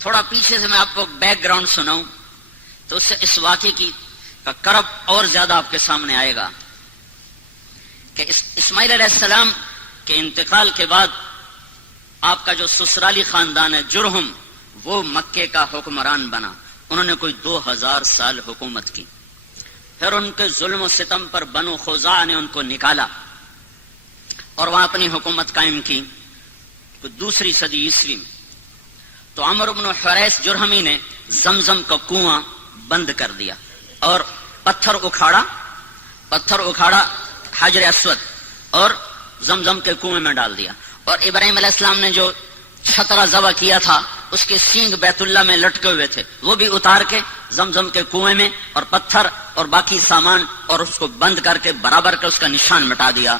تھوڑا پیچھے سے میں آپ کو بیک گراؤنڈ سناؤں تو اس سے اس واقعے کی کا کرب اور زیادہ آپ کے سامنے آئے گا کہ اسماعیل علیہ السلام کے انتقال کے بعد آپ کا جو سسرالی خاندان ہے جرہم، وہ مکے کا حکمران بنا. انہوں نے کوئی 2000 سال حکومت کی. پھر ان کے ظلم و ستم پر بنو خزاعہ نے ان کو نکالا اور وہاں اپنی حکومت قائم کی دوسری صدی عیسوی میں. تو عمرو بن حریث جرہمی نے زمزم کا کنواں بند کر دیا اور پتھر اکھاڑا حجر اسود اور زمزم کے کنویں میں ڈال دیا. اور ابراہیم علیہ السلام نے جو چھترا ذبح کیا تھا اس کے سینگ بیت اللہ میں لٹکے ہوئے تھے، وہ بھی اتار کے زمزم کے کنویں میں اور پتھر اور باقی سامان اور اس کو بند کر کے برابر کے اس کا نشان مٹا دیا.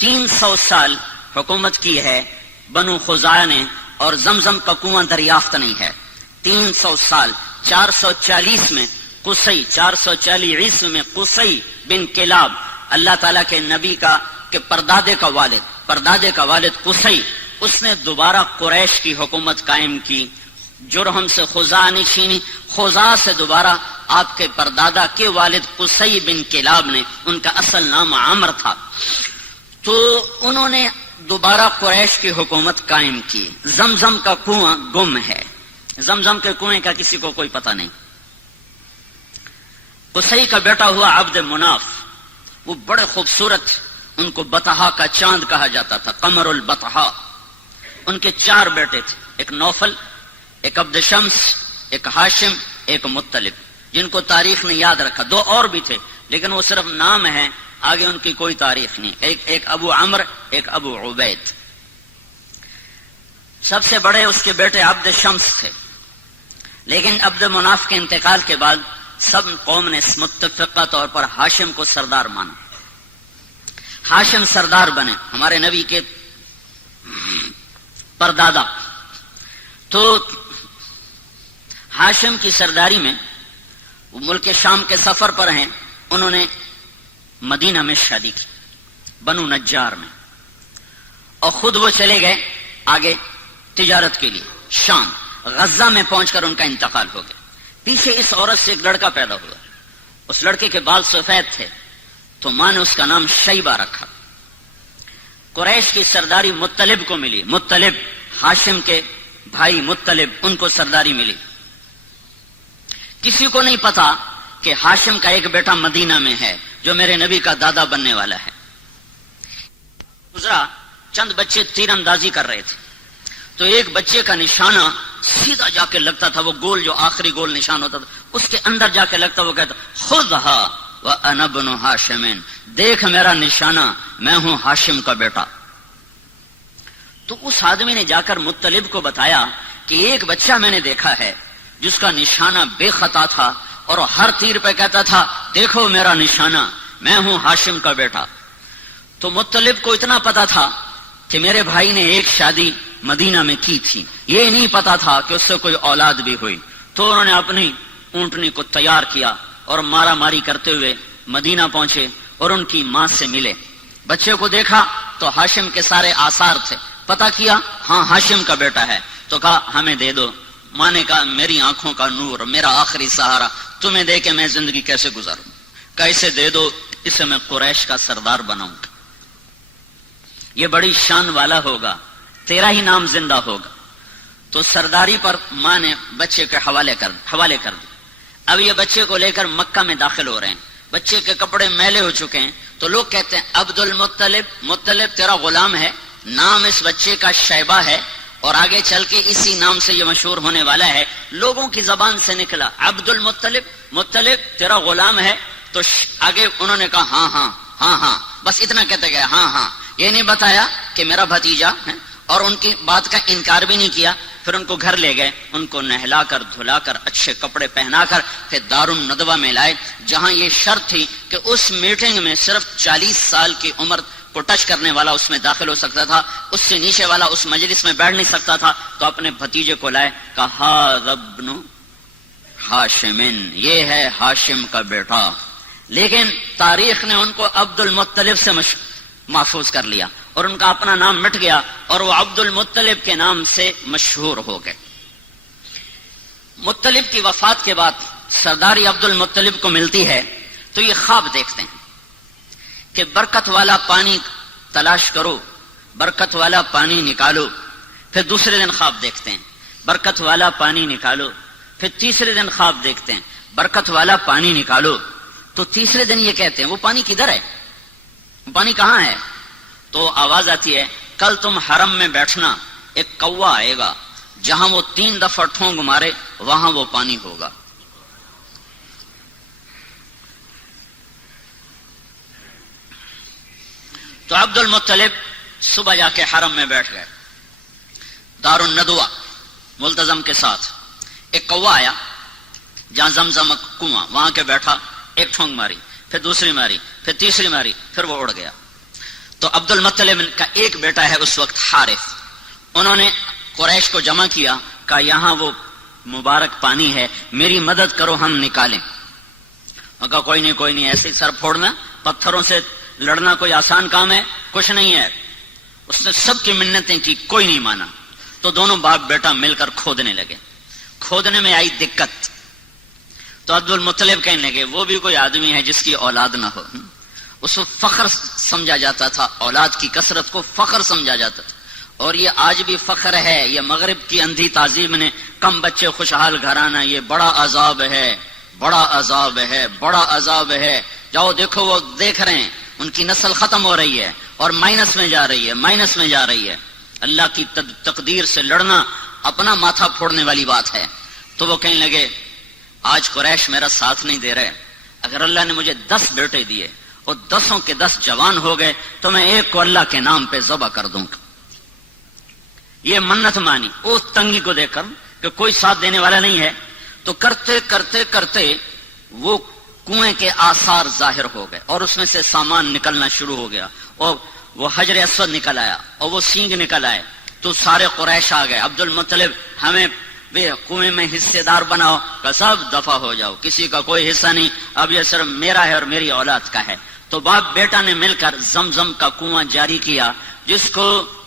300 سال حکومت کی ہے بنو خزاعہ نے اور زمزم کا کنواں دریافت نہیں ہے. 300 سال. 440 میں قصی، 440 عیسوی میں قصی بن کلاب، اللہ تعالیٰ کے نبی کا کہ پردادے کا والد قصی، اس نے دوبارہ قریش کی حکومت قائم کی. جرہم سے خزاعہ نے چھینی، خزاعہ سے دوبارہ آپ کے پردادا کے والد قصی بن کلاب نے، ان کا اصل نام عمر تھا، تو انہوں نے دوبارہ قریش کی حکومت قائم کی. زمزم کا کنواں گم ہے، زمزم کے کنویں کا کسی کو کوئی پتہ نہیں. قصی کا بیٹا ہوا عبد مناف، وہ بڑے خوبصورت، ان کو بطحا کا چاند کہا جاتا تھا، قمر البطحا. ان کے 4 بیٹے تھے، ایک نوفل، ایک عبد شمس، ایک ہاشم، ایک مطلب، جن کو تاریخ نے یاد رکھا. 2 اور بھی تھے لیکن وہ صرف نام ہیں، آگے ان کی کوئی تاریخ نہیں. ایک ابو عمر، ایک ابو عبید. سب سے بڑے اس کے بیٹے عبد شمس تھے، لیکن عبد مناف کے انتقال کے بعد سب قوم نے متفقہ طور پر ہاشم کو سردار مانا. ہاشم سردار بنے، ہمارے نبی کے پردادا. تو ہاشم کی سرداری میں وہ ملک شام کے سفر پر ہیں. انہوں نے مدینہ میں شادی کی، بنو نجار میں، اور خود وہ چلے گئے آگے تجارت کے لیے شام. غزہ میں پہنچ کر ان کا انتقال ہو گیا. پیچھے اس عورت سے ایک لڑکا پیدا ہوا، اس لڑکے کے بال سفید تھے تو ماں نے اس کا نام شیبہ رکھا. قریش کی سرداری مطلب کو ملی، مطلب ہاشم کے بھائی مطلب، ان کو سرداری ملی. کسی کو نہیں پتا کہ ہاشم کا ایک بیٹا مدینہ میں ہے جو میرے نبی کا دادا بننے والا ہے. گزرا، چند بچے تیر اندازی کر رہے تھے تو ایک بچے کا نشانہ سیدھا جا کے لگتا تھا، وہ گول جو آخری گول نشان ہوتا تھا اس کے اندر جا کے لگتا. وہ کہتا خذھا وانا ابن ہاشم، دیکھ میرا نشانہ، میں ہوں ہاشم کا بیٹا. تو اس آدمی نے جا کر مطلب کو بتایا کہ ایک بچہ میں نے دیکھا ہے جس کا نشانہ بے خطا تھا اور ہر تیر پہ کہتا تھا دیکھو میرا نشانہ، میں ہوں ہاشم کا بیٹا. تو مطلب کو اتنا پتا تھا کہ میرے بھائی نے ایک شادی مدینہ میں کی تھی، یہ نہیں پتا تھا کہ اس سے کوئی اولاد بھی ہوئی. تو انہوں نے اپنی اونٹنی کو تیار کیا اور مارا ماری کرتے ہوئے مدینہ پہنچے اور ان کی ماں سے ملے. بچے کو دیکھا تو ہاشم کے سارے آثار تھے، پتا کیا ہاں ہاشم کا بیٹا ہے. تو کہا ہمیں دے دو. ماں نے کہا میری آنکھوں کا نور، میرا آخری سہارا، تمہیں دے کے میں زندگی کیسے گزاروں؟ کیسے دے دو، اسے میں قریش کا سردار بناؤں گا، یہ بڑی شان والا ہوگا، تیرا ہی نام زندہ ہوگا. تو سرداری پر ماں نے بچے کے حوالے کر دی. اب یہ بچے کو لے کر مکہ میں داخل ہو رہے ہیں، بچے کے کپڑے میلے ہو چکے ہیں. تو لوگ کہتے ہیں عبد المطلب، مطلب تیرا غلام ہے، نام اس بچے کا شیبہ ہے اور آگے چل کے اسی نام سے یہ مشہور ہونے والا ہے. لوگوں کی زبان سے نکلا عبد المطلب، مطلب تیرا غلام ہے. تو آگے انہوں نے کہا ہاں ہاں ہاں ہاں، بس اتنا کہتے گئے ہاں ہاں، یہ نہیں بتایا کہ میرا بھتیجا ہے، اور ان کی بات کا انکار بھی نہیں کیا. پھر ان کو گھر لے گئے، ان کو نہلا کر دھلا کر اچھے کپڑے پہنا کر پھر دارالندوہ میں لائے، جہاں یہ شرط تھی کہ اس میٹنگ میں صرف 40 سال کی عمر کو ٹچ کرنے والا اس میں داخل ہو سکتا تھا، اس سے نیچے والا اس مجلس میں بیٹھ نہیں سکتا تھا. تو اپنے بھتیجے کو لائے، کہا ابن ہاشم، یہ ہے ہاشم کا بیٹا. لیکن تاریخ نے ان کو عبد المطلب سے محفوظ کر لیا اور ان کا اپنا نام مٹ گیا اور وہ عبد المطلب کے نام سے مشہور ہو گئے. مطلب کی وفات کے بعد سرداری عبد المطلب کو ملتی ہے تو یہ خواب دیکھتے ہیں کہ برکت والا پانی تلاش کرو، برکت والا پانی نکالو. پھر دوسرے دن خواب دیکھتے ہیں برکت والا پانی نکالو. پھر تیسرے دن خواب دیکھتے ہیں برکت والا پانی نکالو. تو تیسرے دن یہ کہتے ہیں وہ پانی کدھر ہے، وہ پانی کہاں ہے؟ تو آواز آتی ہے کل تم حرم میں بیٹھنا، ایک کوا آئے گا، جہاں وہ 3 دفعہ ٹھونگ مارے وہاں وہ پانی ہوگا. تو عبد المطلب صبح جا کے حرم میں بیٹھ گئے دار الندوہ ملتزم کے ساتھ. ایک کوا آیا جہاں زمزم کنواں، وہاں کے بیٹھا، ایک ٹھونگ ماری، پھر دوسری ماری، پھر تیسری ماری، پھر وہ اڑ گیا. تو عبد المطلب کا ایک بیٹا ہے اس وقت حارث، انہوں نے قریش کو جمع کیا، کہا یہاں وہ مبارک پانی ہے، میری مدد کرو ہم نکالیں. اور کہا کوئی نہیں ایسے ہی سر پھوڑنا، پتھروں سے لڑنا کوئی آسان کام ہے؟ کچھ نہیں ہے. اس نے سب کی منتیں کی، کوئی نہیں مانا. تو دونوں باپ بیٹا مل کر کھودنے لگے. کھودنے میں آئی دقت، تو عبد المطلب کہنے لگے وہ بھی کوئی آدمی ہے جس کی اولاد نہ ہو. اس کو فخر سمجھا جاتا تھا، اولاد کی کثرت کو فخر سمجھا جاتا تھا. اور یہ آج بھی فخر ہے. یہ مغرب کی اندھی تہذیب نے کم بچے خوشحال گھرانہ، یہ بڑا عذاب ہے، بڑا عذاب ہے، بڑا عذاب ہے. جاؤ دیکھو، وہ دیکھ رہے ہیں ان کی نسل ختم ہو رہی ہے اور مائنس میں جا رہی ہے، مائنس میں جا رہی ہے. اللہ کی تقدیر سے لڑنا اپنا ماتھا پھوڑنے والی بات ہے. تو وہ کہنے لگے آج قریش میرا ساتھ نہیں دے رہے، اگر اللہ نے مجھے 10 بیٹے دیے اور 10 کے 10 جوان ہو گئے تو میں ایک کو اللہ کے نام پہ ذبح کر دوں گا. یہ منت مانی اس تنگی کو دیکھ کر کہ کوئی ساتھ دینے والا نہیں ہے. تو کرتے کرتے کرتے وہ کنویں کے آثار ظاہر ہو گئے اور اس میں سے سامان نکلنا شروع ہو گیا، اور وہ حجر اسود نکل آیا اور وہ سینگ نکل آئے. تو سارے قریش آ گئے، عبد المطلب ہمیں کنویں میں حصے دار بناؤ. کہ سب دفع ہو جاؤ، کسی کا کوئی حصہ نہیں، اب یہ صرف میرا ہے اور میری اولاد کا ہے. تو باپ بیٹا نے مل کر زمزم کا کنواں جاری کیا، جس کو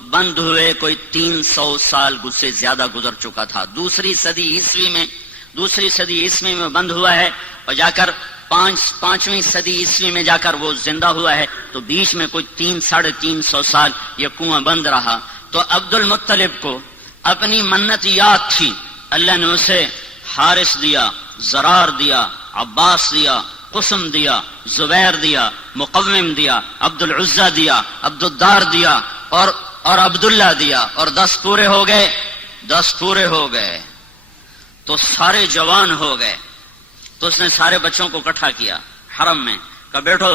بند ہوئے کوئی 300 سال سے زیادہ گزر چکا تھا. دوسری صدی عیسوی میں بند ہوا ہے، اور جا کر 5ویں صدی عیسوی میں جا کر وہ زندہ ہوا ہے. تو بیچ میں کوئی 300-350 سال یہ کنواں بند رہا. تو عبد المطلب کو اپنی منت یاد تھی، اللہ نے اسے حارث دیا، زرار دیا، عباس دیا، قسم دیا، زبیر دیا، مقوم دیا، عبد العزہ دیا، عبد الدار دیا اور عبداللہ دیا، اور 10 پورے ہو گئے. تو سارے جوان ہو گئے. تو اس نے سارے بچوں کو اکٹھا کیا حرم میں، کہا بیٹھو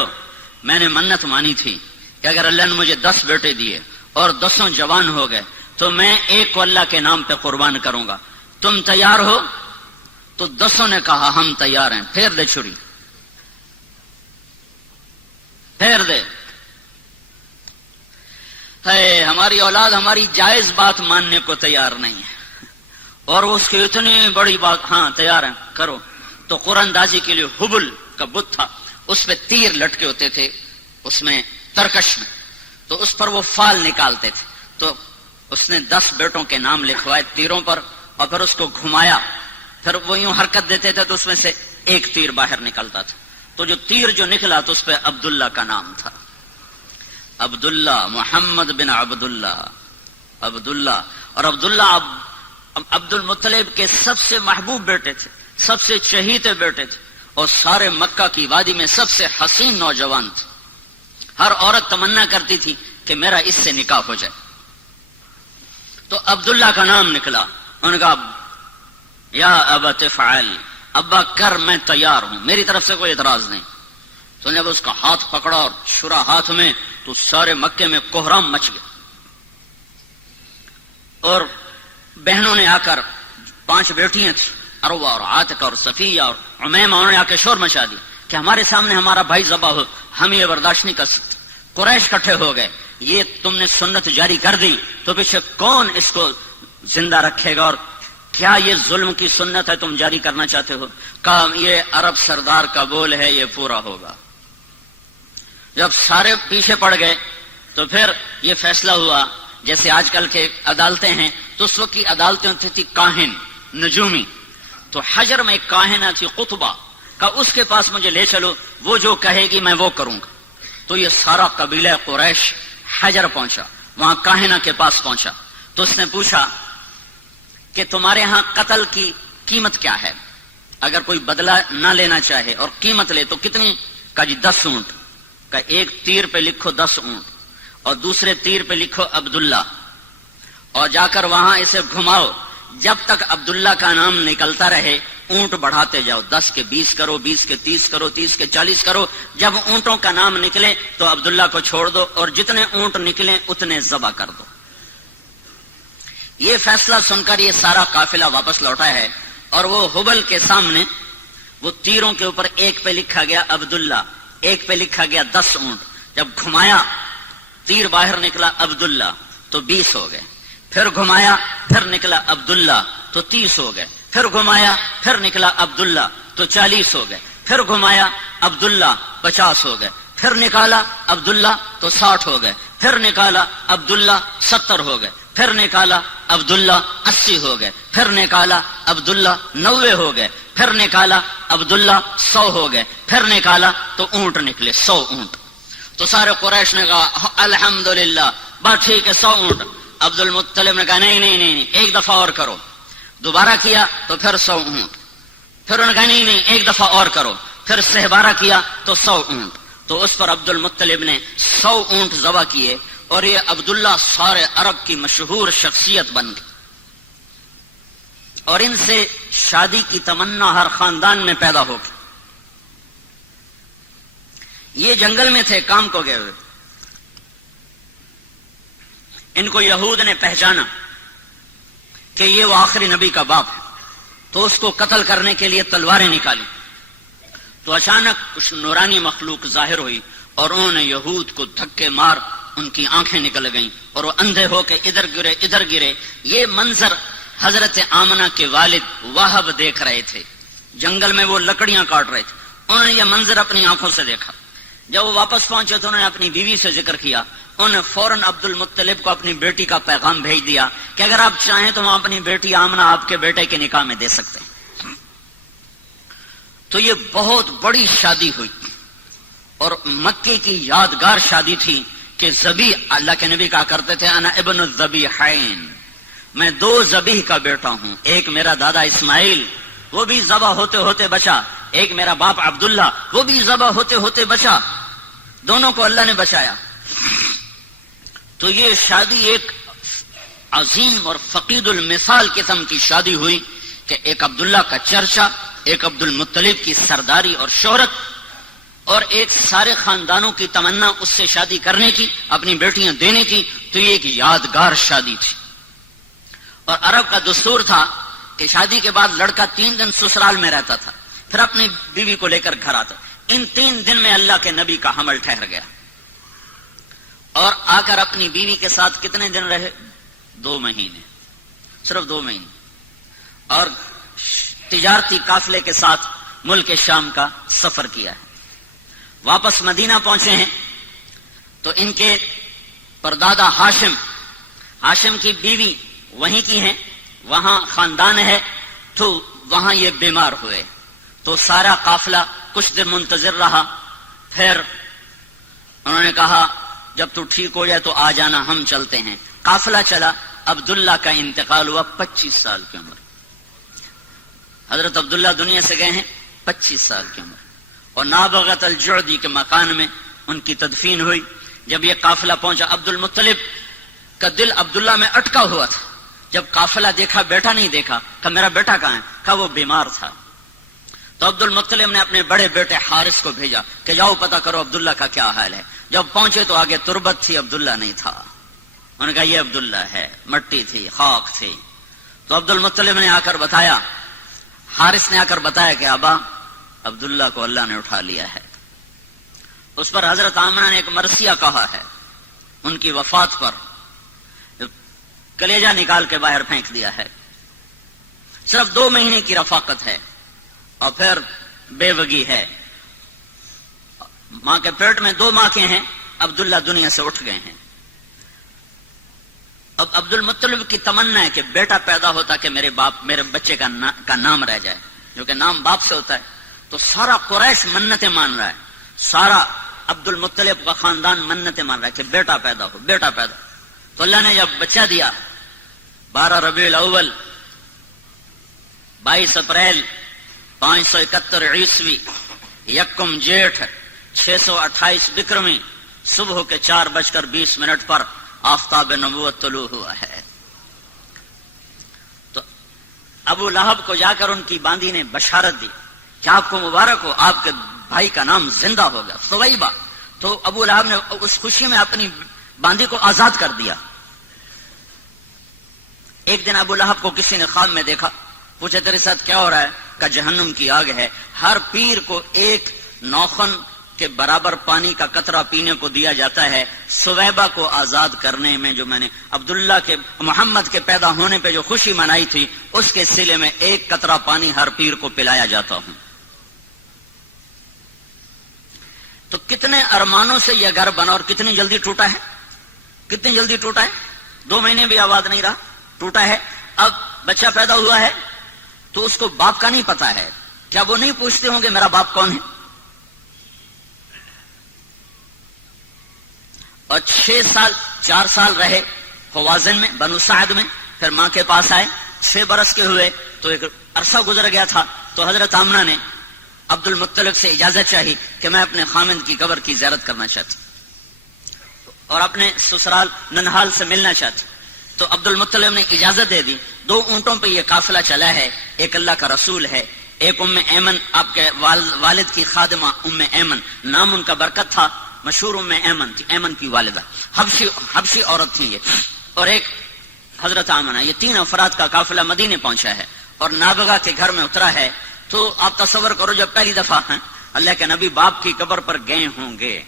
میں نے منت مانی تھی کہ اگر اللہ نے مجھے 10 بیٹے دیے اور 10 جوان ہو گئے تو میں ایک کو اللہ کے نام پہ قربان کروں گا، تم تیار ہو؟ تو 10 نے کہا ہم تیار ہیں. پھیر دے چھری، پھیر دے. ہماری اولاد ہماری جائز بات ماننے کو تیار نہیں ہے، اور اس کی اتنی بڑی بات، ہاں تیار ہیں کرو. تو قرآن اندازی کے لیے حبل کا بت تھا، اس پہ تیر لٹکے ہوتے تھے، اس میں ترکش میں، تو اس پر وہ فال نکالتے تھے. تو اس نے 10 بیٹوں کے نام لکھوائے تیروں پر، اور پھر اس کو گھمایا، پھر وہ یوں حرکت دیتے تھے تو اس میں سے ایک تیر باہر نکلتا تھا. تو جو تیر جو نکلا تو اس پہ عبداللہ کا نام تھا، عبداللہ، محمد بن عبداللہ، عبداللہ. اور عبداللہ عبد المطلب کے سب سے محبوب بیٹے تھے، سب سے چہیتے بیٹے تھے، اور سارے مکہ کی وادی میں سب سے حسین نوجوان تھے. ہر عورت تمنا کرتی تھی کہ میرا اس سے نکاح ہو جائے. تو عبداللہ کا نام نکلا. انہوں نے کہا یا ابت افعل، ابا کر، میں تیار ہوں، میری طرف سے کوئی اعتراض نہیں. تو نے اس کا ہاتھ پکڑا اور چھرا ہاتھ میں، تو سارے مکے میں کوہرام مچ گیا. اور بہنوں نے آ کر، 5 بیٹیاں تھیں، عروہ اور عاتقہ اور صفیہ اور عمیمہ، انہوں نے آ کے شور مچا دیا کہ ہمارے سامنے ہمارا بھائی ذبح ہو، ہم یہ برداشت نہیں کر سکتے. قریش اکٹھے ہو گئے، یہ تم نے سنت جاری کر دی تو پیچھے کون اس کو زندہ رکھے گا، اور کیا یہ ظلم کی سنت ہے تم جاری کرنا چاہتے ہو؟ کہا یہ عرب سردار کا بول ہے، یہ پورا ہوگا. جب سارے پیچھے پڑ گئے تو پھر یہ فیصلہ ہوا، جیسے آج کل کے عدالتیں ہیں، تو اس وقت کی عدالتیں ہوتی تھی کاہن، نجومی. تو حجر میں ایک کاہنہ تھی قطبہ کا، اس کے پاس مجھے لے چلو، وہ جو کہے گی میں وہ کروں گا۔ تو یہ سارا قبیلہ قریش حجر پہنچا، وہاں کاہنہ کے پاس پہنچا، تو اس نے پوچھا کہ تمہارے ہاں قتل کی قیمت کیا ہے؟ اگر کوئی بدلہ نہ لینا چاہے اور قیمت لے تو کتنی؟ کا جی 10 اونٹ کا، ایک تیر پہ لکھو 10 اونٹ اور دوسرے تیر پہ لکھو عبداللہ، اور جا کر وہاں اسے گھماؤ، جب تک عبداللہ کا نام نکلتا رہے اونٹ بڑھاتے جاؤ، 10 کے 20 کرو، 20 کے 30 کرو، 30 کے 40 کرو، جب اونٹوں کا نام نکلے تو عبداللہ کو چھوڑ دو اور جتنے اونٹ نکلیں اتنے ذبح کر دو۔ یہ فیصلہ سن کر یہ سارا قافلہ واپس لوٹا ہے، اور وہ حبل کے سامنے وہ تیروں کے اوپر ایک پہ لکھا گیا عبداللہ، ایک پہ لکھا گیا 10 اونٹ، جب گھمایا تیر باہر نکلا عبداللہ تو 20 ہو گئے، پھر گھمایا پھر نکلا عبداللہ تو 30 ہو گئے، پھر گھمایا پھر نکلا عبداللہ تو 40 ہو گئے، پھر گھمایا عبداللہ 50 ہو گئے، پھر نکالا عبداللہ تو 60 ہو گئے، پھر نکالا عبداللہ 70 ہو گئے، پھر نکالا عبداللہ 80 ہو گئے، پھر نکالا عبداللہ 90 ہو گئے، پھر نکالا عبداللہ 100 ہو گئے، پھر نکالا تو اونٹ نکلے 100 اونٹ۔ تو سارے قریش نے کہا الحمدللہ، بات ٹھیک ہے 100 اونٹ۔ عبد المطلب نے کہا نہیں نہیں نہیں، ایک دفعہ اور کرو۔ دوبارہ کیا تو پھر 100 اونٹ، پھر انہوں نے کہا نہیں نہیں ایک دفعہ اور کرو، پھر 12 کیا تو 100 اونٹ۔ تو اس پر عبد المطلب نے 100 اونٹ ذبح کیے، اور یہ عبداللہ سارے عرب کی مشہور شخصیت بن گئی، اور ان سے شادی کی تمنا ہر خاندان میں پیدا ہو گئی۔ یہ جنگل میں تھے کام کو گئے ہوئے، ان کو یہود نے پہچانا کہ یہ وہ آخری نبی کا باپ ہے، تو اس کو قتل کرنے کے لیے تلواریں نکالی، تو اچانک کچھ نورانی مخلوق ظاہر ہوئی اور انہوں نے یہود کو دھکے مار ان کی آنکھیں نکل گئیں اور وہ اندھے ہو کے ادھر گرے۔ یہ منظر حضرت آمنہ کے والد وہب دیکھ رہے تھے، جنگل میں وہ لکڑیاں کاٹ رہے تھے، انہوں نے یہ منظر اپنی آنکھوں سے دیکھا۔ جب وہ واپس پہنچے تو انہوں نے اپنی بیوی سے ذکر کیا، انہوں نے فوراً عبد المطلب کو اپنی بیٹی کا پیغام بھیج دیا کہ اگر آپ چاہیں تو ہم اپنی بیٹی آمنہ آپ کے بیٹے کے نکاح میں دے سکتے ہیں۔ تو یہ بہت بڑی شادی ہوئی، اور مکے کی یادگار شادی تھی کہ ذبیح، اللہ کے نبی کہا کرتے تھے انا ابن الذبیحین، میں 2 ذبیح کا بیٹا ہوں، ایک میرا دادا اسماعیل وہ بھی ذبح ہوتے ہوتے بچا، ایک میرا باپ عبداللہ وہ بھی ذبح ہوتے ہوتے بچا، دونوں کو اللہ نے بچایا۔ تو یہ شادی ایک عظیم اور فقید المثال قسم کی شادی ہوئی کہ ایک عبداللہ کا چرچا، ایک عبد المطلب کی سرداری اور شہرت، اور ایک سارے خاندانوں کی تمنا اس سے شادی کرنے کی، اپنی بیٹیاں دینے کی۔ تو یہ ایک یادگار شادی تھی، اور عرب کا دستور تھا کہ شادی کے بعد لڑکا 3 دن سسرال میں رہتا تھا، پھر اپنی بیوی کو لے کر گھر آتا۔ ان 3 دن میں اللہ کے نبی کا حمل ٹھہر گیا، اور آ کر اپنی بیوی کے ساتھ کتنے دن رہے؟ 2 مہینے، صرف 2 مہینے، اور تجارتی قافلے کے ساتھ ملک شام کا سفر کیا ہے۔ واپس مدینہ پہنچے ہیں تو ان کے پردادا ہاشم کی بیوی وہیں کی ہیں، وہاں خاندان ہے، تو وہاں یہ بیمار ہوئے، تو سارا قافلہ کچھ دن منتظر رہا، پھر انہوں نے کہا جب تو ٹھیک ہو جائے تو آ جانا، ہم چلتے ہیں۔ قافلہ چلا، عبداللہ کا انتقال ہوا 25 سال کی عمر، حضرت عبداللہ دنیا سے گئے ہیں 25 سال کی عمر، اور نابغت الجعدی کے مکان میں ان کی تدفین ہوئی۔ جب یہ قافلہ پہنچا، عبد المطلب کا دل عبداللہ میں اٹکا ہوا تھا، جب قافلہ دیکھا بیٹا نہیں دیکھا، کہا میرا بیٹا کہاں ہے؟ کہا وہ بیمار تھا۔ تو عبد المطلب نے اپنے بڑے بیٹے حارث کو بھیجا کہ جاؤ پتہ کرو عبداللہ کا کیا حال ہے۔ جب پہنچے تو آگے تربت تھی، عبداللہ نہیں تھا۔ انہوں نے کہا یہ عبداللہ ہے، مٹی تھی، خاک تھی۔ تو عبد المطلب نے آ کر بتایا، حارث نے آ کر بتایا کہ ابا عبداللہ کو اللہ نے اٹھا لیا ہے۔ اس پر حضرت آمنہ نے ایک مرثیہ کہا ہے، ان کی وفات پر کلیجہ نکال کے باہر پھینک دیا ہے۔ صرف 2 مہینے کی رفاقت ہے، اور پھر بے وگی ہے، ماں کے پیٹ میں 2 ماں کے ہیں، عبداللہ دنیا سے اٹھ گئے ہیں۔ اب عبد المطلب کی تمنا ہے کہ بیٹا پیدا ہوتا کہ میرے بچے کا نام رہ جائے، جو کہ نام باپ سے ہوتا ہے. تو سارا قریش منتیں مان رہا ہے، سارا عبد المطلب کا خاندان منتیں مان رہا ہے کہ بیٹا پیدا ہو، بیٹا پیدا. تو اللہ نے جب بچہ دیا 12 ربیع الاول 22 اپریل 571 عیسوی 1 جیٹھ 628 بکرمی صبح کے 4:20 پر آفتاب نبوت طلوع ہوا ہے. تو ابو لہب کو جا کر ان کی باندی نے بشارت دی کہ آپ کو مبارک ہو، آپ کے بھائی کا نام زندہ ہو گیا، ثویبہ. تو ابو لہب نے اس خوشی میں اپنی باندی کو آزاد کر دیا. ایک دن ابو لہب کو کسی نے خواب میں دیکھا، پوچھا تیرے ساتھ کیا ہو رہا ہے؟ کہ جہنم کی آگ ہے، ہر پیر کو ایک نوخن کے برابر پانی کا قطرہ پینے کو دیا جاتا ہے. ثویبہ کو آزاد کرنے میں جو میں نے عبداللہ کے محمد کے پیدا ہونے پہ جو خوشی منائی تھی، اس کے صلے میں ایک قطرہ پانی ہر پیر کو پلایا جاتا ہوں. تو کتنے ارمانوں سے یہ گھر بنا اور کتنی جلدی ٹوٹا ہے، کتنی جلدی ٹوٹا ہے. 2 مہینے بھی آباد نہیں رہا، ٹوٹا ہے. اب بچہ پیدا ہوا ہے تو اس کو باپ کا نہیں پتا ہے. کیا وہ نہیں پوچھتے ہوں گے میرا باپ کون ہے؟ اور 4 سال رہے حوازن میں، بنو سعد میں، پھر ماں کے پاس آئے. 6 برس کے ہوئے تو ایک عرصہ گزر گیا تھا. تو حضرت آمنہ نے عبد المطلب سے اجازت چاہی کہ میں اپنے خامند کی قبر کی زیارت کرنا چاہتی اور اپنے سسرال ننہال سے ملنا چاہتی. تو عبد المطلب نے اجازت دے دی. 2 اونٹوں پہ یہ قافلہ چلا ہے، ایک اللہ کا رسول ہے، ایک ام ایمن آپ کے والد کی خادمہ ام ایمن، نام ان کا برکت تھا، مشہور ام ایمن تھی، ایمن کی والدہ، حبشی عورت تھی یہ، اور ایک حضرت آمنہ. یہ 3 افراد کا قافلہ مدینے پہنچا ہے اور نابغہ کے گھر میں اترا ہے. تو آپ تصور کرو جب پہلی دفعہ ہیں اللہ کے نبی باپ کی قبر پر گئے ہوں گے،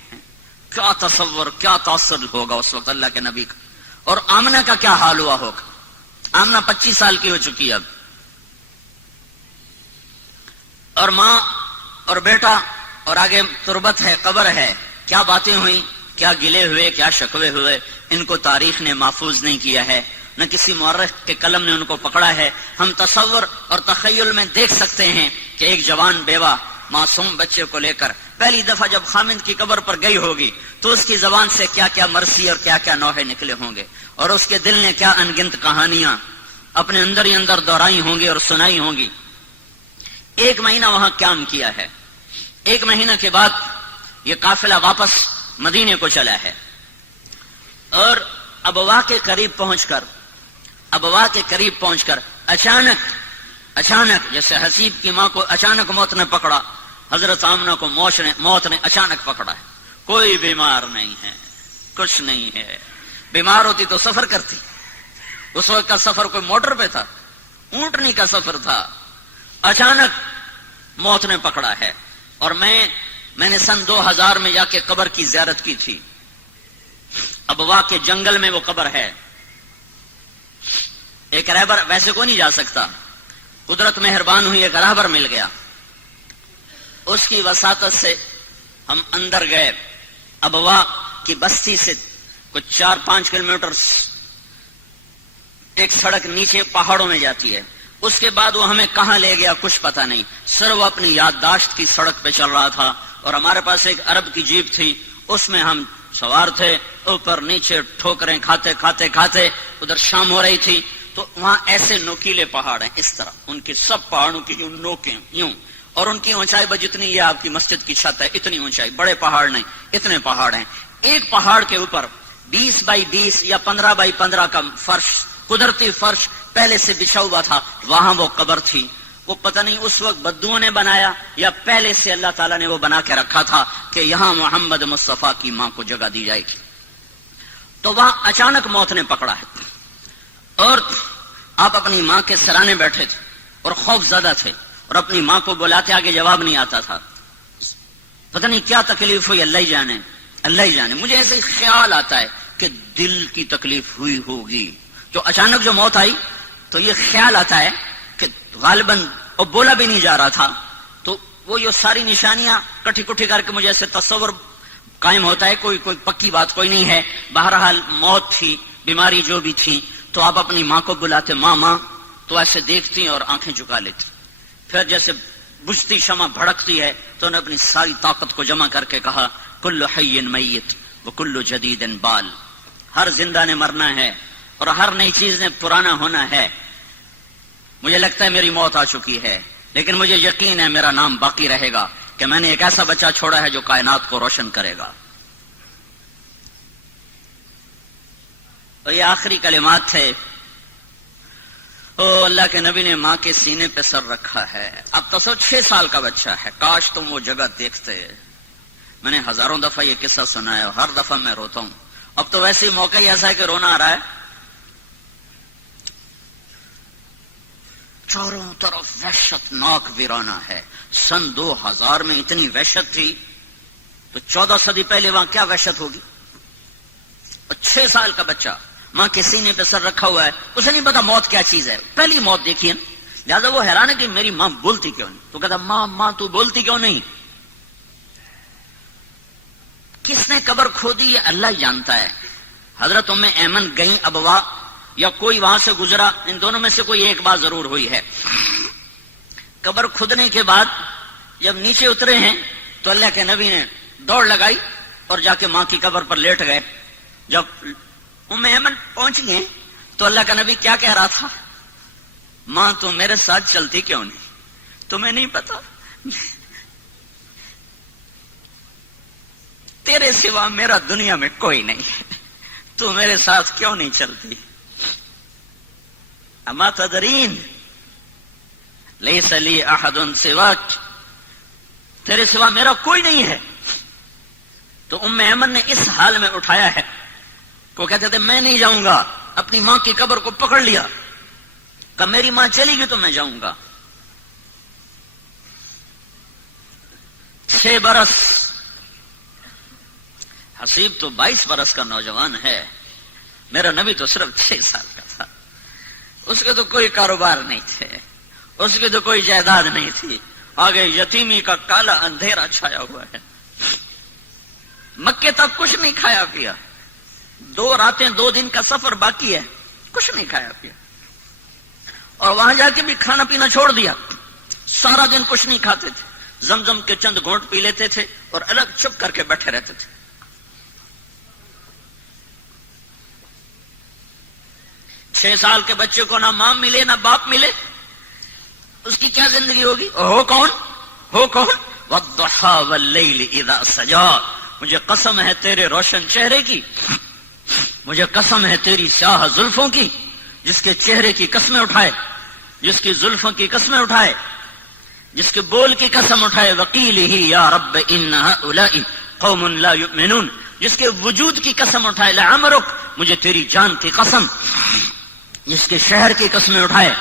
کیا تصور، کیا تاثر ہوگا اس وقت اللہ کے نبی کا. اور آمنہ کا کیا حال ہوا ہوگا. آمنہ 25 سال کی ہو چکی اب، اور ماں اور بیٹا اور آگے تربت ہے، قبر ہے. کیا باتیں ہوئیں، کیا گلے ہوئے، کیا شکوے ہوئے، ان کو تاریخ نے محفوظ نہیں کیا ہے، نہ کسی مورخ کے قلم نے ان کو پکڑا ہے. ہم تصور اور تخیل میں دیکھ سکتے ہیں کہ ایک جوان بیوہ معصوم بچے کو لے کر پہلی دفعہ جب خامند کی قبر پر گئی ہوگی تو اس کی زبان سے کیا کیا مرثی اور کیا کیا نوحے نکلے ہوں گے، اور اس کے دل نے کیا انگنت کہانیاں اپنے اندر ہی اندر دہرائی ہوں گی اور سنائی ہوں گی. 1 مہینہ وہاں قیام کیا ہے. 1 مہینہ کے بعد یہ قافلہ واپس مدینے کو چلا ہے اور ابوا کے قریب پہنچ کر اچانک جیسے حسیب کی ماں کو اچانک موت نے پکڑا، حضرت آمنہ کو موت نے اچانک پکڑا ہے. کوئی بیمار نہیں ہے، کچھ نہیں ہے. بیمار ہوتی تو سفر کرتی. اس وقت کا سفر کوئی موٹر پہ تھا، اونٹنی کا سفر تھا. اچانک موت نے پکڑا ہے. اور میں نے سن 2000 میں جا کے قبر کی زیارت کی تھی. ابوا کے جنگل میں وہ قبر ہے. ایک رہبر، ویسے کوئی نہیں جا سکتا، قدرت مہربان ہوئی، ایک رہبر مل گیا. اس کی وساطت سے ہم اندر گئے. ابوا کی بستی سے کچھ 4-5 کلومیٹر ایک سڑک نیچے پہاڑوں میں جاتی ہے. اس کے بعد وہ ہمیں کہاں لے گیا کچھ پتہ نہیں. سر وہ اپنی یادداشت کی سڑک پہ چل رہا تھا اور ہمارے پاس ایک عرب کی جیپ تھی، اس میں ہم سوار تھے. اوپر نیچے ٹھوکریں کھاتے کھاتے کھاتے ادھر شام ہو رہی تھی. تو وہاں ایسے نوکیلے پہاڑ ہیں اس طرح، ان کی سب پہاڑوں کی یوں نوکیں یوں، اور ان کی اونچائی جتنی یہ آپ کی مسجد کی چھت ہے اتنی اونچائی. بڑے پہاڑ نہیں، اتنے پہاڑ ہیں. ایک پہاڑ کے اوپر 20 بائی 20 یا 15 بائی 15 کا فرش، قدرتی فرش پہلے سے بچھا ہوا تھا. وہاں وہ قبر تھی. وہ پتہ نہیں اس وقت بدوؤں نے بنایا یا پہلے سے اللہ تعالیٰ نے وہ بنا کے رکھا تھا کہ یہاں محمد مصطفیٰ کی ماں کو جگہ دی جائے گی. تو وہاں اچانک موت نے پکڑا ہے اور آپ اپنی ماں کے سرانے بیٹھے تھے اور خوف زدہ تھے اور اپنی ماں کو بلاتے آگے جواب نہیں آتا تھا. پتہ نہیں کیا تکلیف ہوئی، اللہ ہی جانے، اللہ ہی جانے. مجھے ایسے خیال آتا ہے کہ دل کی تکلیف ہوئی ہوگی. جو اچانک جو موت آئی تو یہ خیال آتا ہے کہ غالباً اور بولا بھی نہیں جا رہا تھا. تو وہ یہ ساری نشانیاں کٹھی کٹھی کر کے مجھے ایسے تصور قائم ہوتا ہے. کوئی پکی بات کوئی نہیں ہے. بہرحال موت تھی بیماری جو بھی تھی، تو آپ اپنی ماں کو بلاتے، ماں ماں، تو ایسے دیکھتی اور آنکھیں جھکا لیتی. پھر جیسے بجھتی شمع بھڑکتی ہے تو انہیں اپنی ساری طاقت کو جمع کر کے کہا کل حی میت وکل جدید بال، ہر زندہ نے مرنا ہے اور ہر نئی چیز نے پرانا ہونا ہے. مجھے لگتا ہے میری موت آ چکی ہے، لیکن مجھے یقین ہے میرا نام باقی رہے گا کہ میں نے ایک ایسا بچہ چھوڑا ہے جو کائنات کو روشن کرے گا. اور یہ آخری کلمات تھے. او اللہ کے نبی نے ماں کے سینے پہ سر رکھا ہے. اب تو 6 سال کا بچہ ہے. کاش تم وہ جگہ دیکھتے. میں نے ہزاروں دفعہ یہ قصہ سنا ہے اور ہر دفعہ میں روتا ہوں. اب تو ویسے موقع ہی ایسا ہے کہ رونا آ رہا ہے. چاروں طرف وحشت ناک ویرانہ ہے. سن 2000 میں اتنی وحشت تھی تو 14 صدی پہلے وہاں کیا وحشت ہوگی. اور 6 سال کا بچہ ماں کے سینے پہ سر رکھا ہوا ہے. اسے نہیں پتا موت کیا چیز ہے. پہلی موت دیکھی ہے، لہٰذا وہ حیران ہے کہ میری ماں بولتی کیوں نہیں. تو کہتا ماں تو بولتی کیوں نہیں. کس نے قبر کھودی یہ اللہ ہی جانتا ہے. حضرت ام ایمن گئیں ابوا یا کوئی وہاں سے گزرا، ان دونوں میں سے کوئی ایک بات ضرور ہوئی ہے. قبر کھودنے کے بعد جب نیچے اترے ہیں تو اللہ کے نبی نے دوڑ لگائی اور جا کے ماں کی قبر پر لیٹ گئے. جب ام ایمن پہنچ گئے تو اللہ کا نبی کیا کہہ رہا تھا، ماں تو میرے ساتھ چلتی کیوں نہیں. تمہیں نہیں پتا تیرے سوا میرا دنیا میں کوئی نہیں ہے، تو میرے ساتھ کیوں نہیں چلتی. اما تدرین لیس لی احد سواک، تیرے سوا میرا کوئی نہیں ہے. تو ام ایمن نے اس حال میں اٹھایا ہے وہ کہتے تھے میں نہیں جاؤں گا. اپنی ماں کی قبر کو پکڑ لیا کہ میری ماں چلی گئی تو میں جاؤں گا. 6 برس، حسیب تو 22 برس کا نوجوان ہے. میرا نبی تو صرف 6 سال کا تھا. اس کے تو کوئی کاروبار نہیں تھے، اس کی تو کوئی جائیداد نہیں تھی. آگے یتیمی کا کالا اندھیرا چھایا ہوا ہے. مکے تک کچھ نہیں کھایا پیا. 2 راتیں 2 دن کا سفر باقی ہے، کچھ نہیں کھایا پیا. اور وہاں جا کے بھی کھانا پینا چھوڑ دیا. سارا دن کچھ نہیں کھاتے تھے. زمزم کے چند گھونٹ پی لیتے تھے اور الگ چپ کر کے بیٹھے رہتے تھے. چھ سال کے بچے کو نہ ماں ملے نہ باپ ملے، اس کی کیا زندگی ہوگی. ہو کون والضحى واللیل اذا سجا. مجھے قسم ہے تیرے روشن چہرے کی، مجھے قسم ہے تیری سیاہ زلفوں کی، جس کے چہرے کی قسمیں اٹھائے، جس کی زلفوں کی قسمیں اٹھائے، جس کے بول کی قسم اٹھائے. وقیلہ یا رب ان ہؤلاء قوم لا یؤمنون. جس کے وجود کی قسم اٹھائے. لعمرک، مجھے تیری جان کی قسم. جس کے شہر کی قسمیں اٹھائے،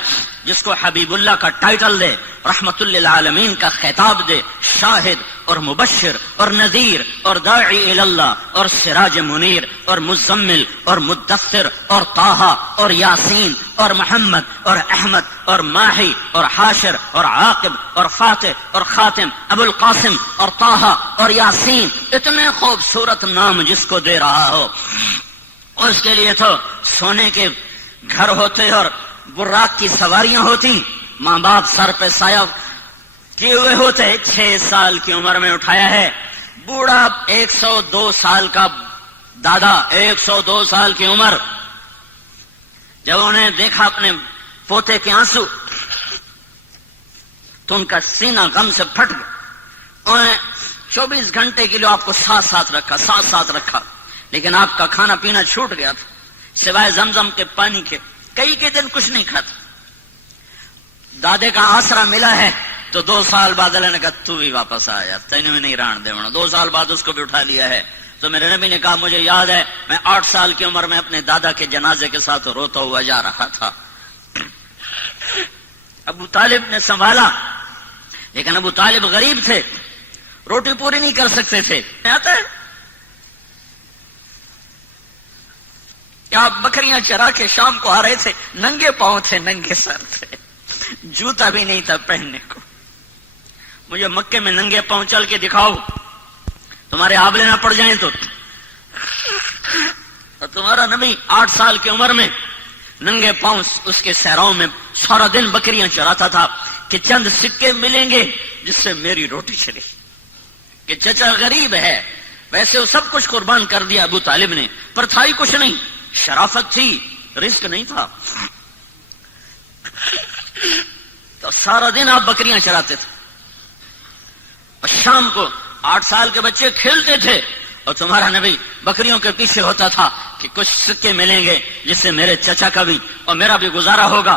جس کو حبیب اللہ کا ٹائٹل دے، رحمت للعالمین کا خطاب دے، شاہد اور مبشر اور نذیر اور داعی الی اللہ اور سراج منیر اور مزمل اور مدثر اور طٰہٰ اور یاسین اور محمد اور احمد اور ماہی اور حاشر اور عاقب اور فاتح اور خاتم، ابو القاسم اور طٰہٰ اور یاسین. اتنے خوبصورت نام جس کو دے رہا ہو. اور اس کے لیے تو سونے کے گھر ہوتے اور براق کی سواریاں ہوتی، ماں باپ سر پہ سایہ کیے ہوئے ہوتے. 6 سال کی عمر میں اٹھایا ہے. بوڑھا 102 سال کا دادا، 102 سال کی عمر. جب انہیں دیکھا اپنے پوتے کے آنسو تو ان کا سینہ غم سے پھٹ گیا. انہیں 24 گھنٹے کے لیے آپ کو ساتھ رکھا، لیکن آپ کا کھانا پینا چھوٹ گیا تھا سوائے زمزم کے پانی کے. کئی دن کچھ نہیں کھاتا. دادے کا آسرا ملا ہے تو 2 سال بعد اللہ نے کہا تو بھی واپس آ جا، تینوں بھی نہیں ران دے. 2 سال بعد اس کو بھی اٹھا لیا ہے. تو میرے نبی نے کہا مجھے یاد ہے میں 8 سال کی عمر میں اپنے دادا کے جنازے کے ساتھ روتا ہوا جا رہا تھا. ابو طالب نے سنبھالا، لیکن ابو طالب غریب تھے، روٹی پوری نہیں کر سکتے تھے. آتا ہے آپ بکریاں چرا کے شام کو آ رہے تھے، ننگے پاؤں تھے، ننگے سر تھے، جوتا بھی نہیں تھا پہننے کو. مجھے مکے میں ننگے پاؤں چل کے دکھاؤ، تمہارے آبلے نہ پڑ جائیں تو تمہارا نبی 8 سال کی عمر میں ننگے پاؤں اس کے صحراؤں میں سارا دن بکریاں چراتا تھا کہ چند سکے ملیں گے جس سے میری روٹی چلے، کہ چچا غریب ہے. ویسے وہ سب کچھ قربان کر دیا ابو طالب نے، پر تھا ہی کچھ نہیں، شرافت تھی، رزق نہیں تھا. تو سارا دن آپ بکریاں چراتے تھے اور شام کو 8 سال کے بچے کھیلتے تھے اور تمہارا نبی بکریوں کے پیچھے ہوتا تھا کہ کچھ سکے ملیں گے جس سے میرے چچا کا بھی اور میرا بھی گزارا ہوگا.